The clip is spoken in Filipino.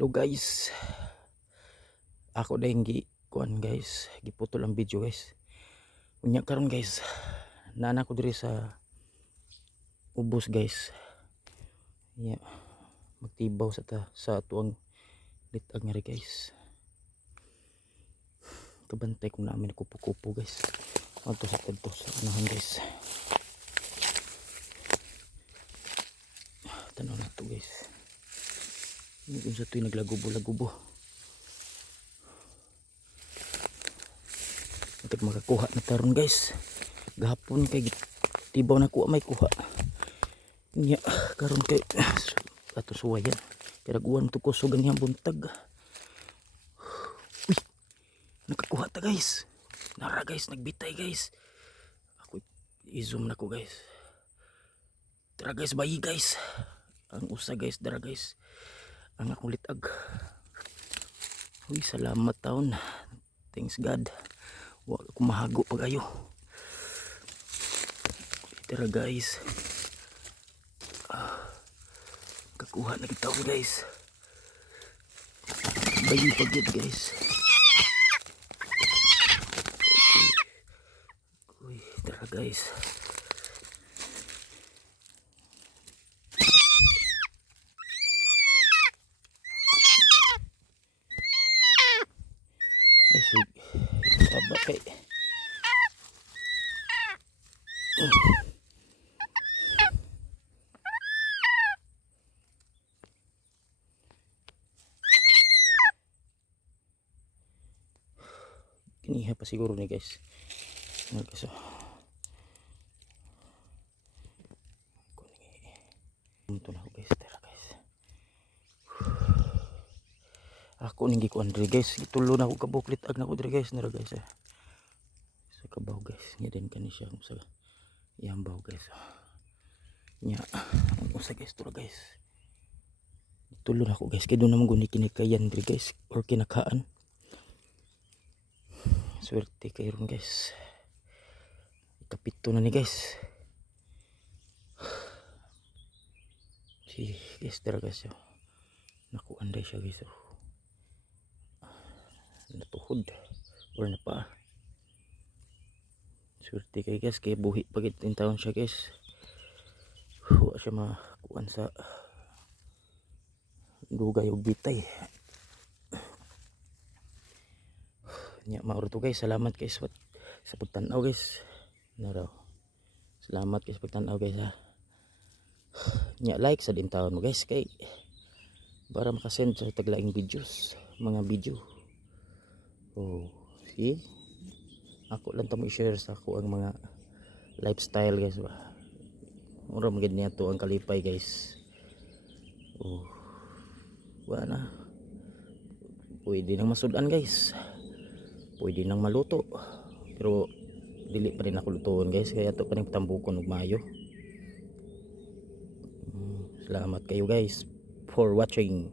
Hello guys, ako dahil kuan guys, giputol ang video guys. Unya karon guys, nana ko diri sa ubos guys. Yeah, magtibaw sa tuang litag nga ri guys. Kabantay kung namin kupo-kupo guys. Ato sa kadto sa anahan guys. Tanaw na to guys. Kung sa tuwing naglagubo-lagubo. Untuk makakuha na taron guys. Gahapon kay tibaw na kuha may kuha. Nya karon kay ato suwayan. Kiraguan to ko so ganyang buntag. Uy, nakakuha ta guys. Nara guys, nagbitay guys. Ako i-zoom na ko guys. Tara guys, bayi guys. Ang usa guys, dara guys. Ang akong litag. Uy, salamat taon. Thanks God. Wala ko mahago pag ayo. Tara guys. Kakuha na kita guys. Bayi pagod guys. Okay. Uy, tara guys. Ay sige. Saba kay. Kiniha pa siguro ni guys. Nagkaso. Ito na ako guys. Tara guys. Ako ning gikuan diri guys. Itulo na ako kabuklit ag na ko diri guys. Nara guys. Sa kabaw guys. Nya din kani siya sa iyambaw guys. Nya ang usa guys tura guys. Itulo na ako guys. Kay doon naman guni kinikayan diri guys or kinakaan. Swerte kayo ron guys. Ikapito na ni guys. Si guys tara guys. Nakuanday siya guys. Natuhod or napa. Swerte kayo guys. Kaya buhi pagit 10 taon siya guys. Huwag siya makuan sa dugay o bitay. Nya mauro to guys. Salamat guys sa pagtanaw guys. Naraw. Salamat guys sa pagtanaw guys ha. Nya like sa din taon mo guys kay para makasend sa taglaing videos, mga video. Oh, see? Ako lang tamo i-share sa ako ang mga lifestyle guys ba. Mura magid niya to ang kalipay guys. Oh. Wala. Pwede nang masudan guys. Pwede nang maluto. Pero dili pa rin ako lutuon guys. Kaya ito pa rin tambukon ug mayo. Salamat kayo guys for watching.